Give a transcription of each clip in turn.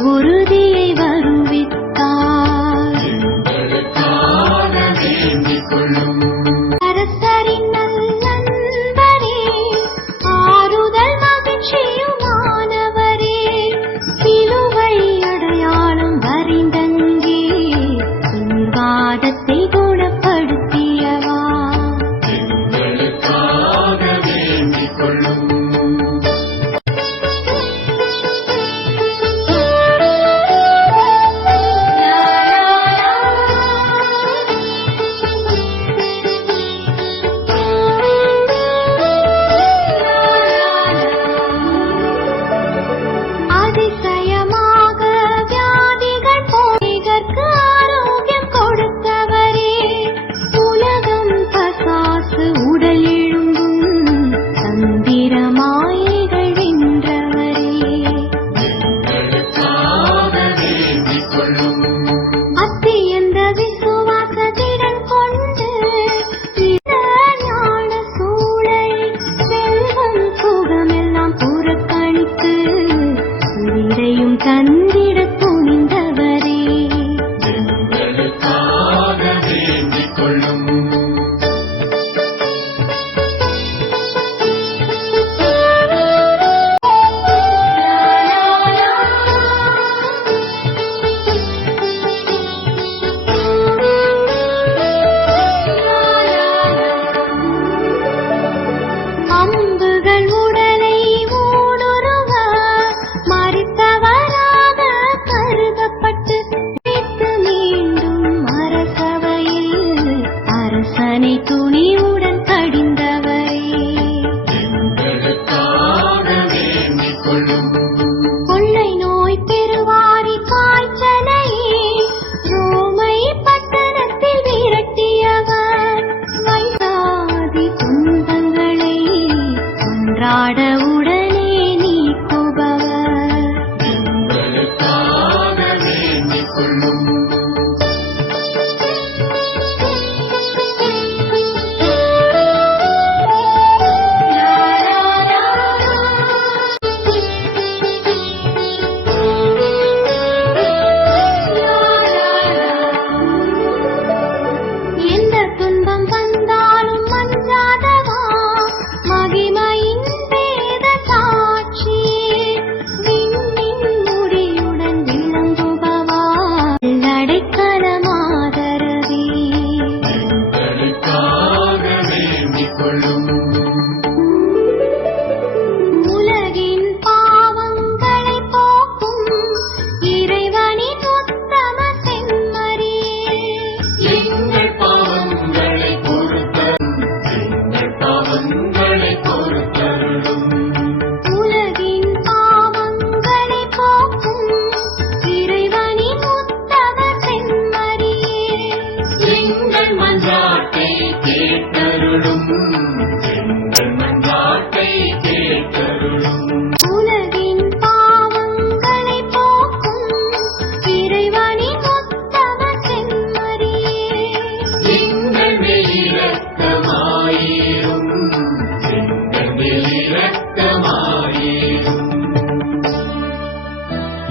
உள்ளத்தில் உறுதியை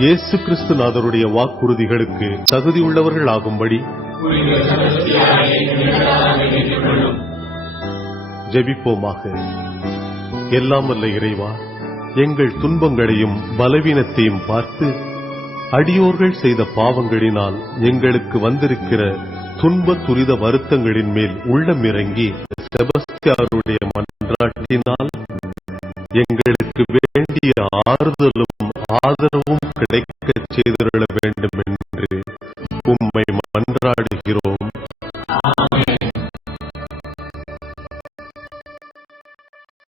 இயேசு கிறிஸ்துநாதருடைய வாக்குறுதிகளுக்கு தகுதியுள்ளவர்கள் ஆகும்படி ஜெபிப்போமாக. எல்லாம் இறைவா எங்கள் துன்பங்களையும் பலவீனத்தையும் பார்த்து அடியோர்கள் செய்த பாவங்களினால் எங்களுக்கு வந்திருக்கிற துன்ப துரித வருத்தங்களின் மேல் உள்ளம் இறங்கி செபஸ்தியாருடைய மன்றாட்டினால் எங்களுக்கு வேண்டிய ஆறுதலும் ஆதரவும் கிடைக்கச் செய்திருள வேண்டும் என்று உம்மை மன்றாடுகிறோம்.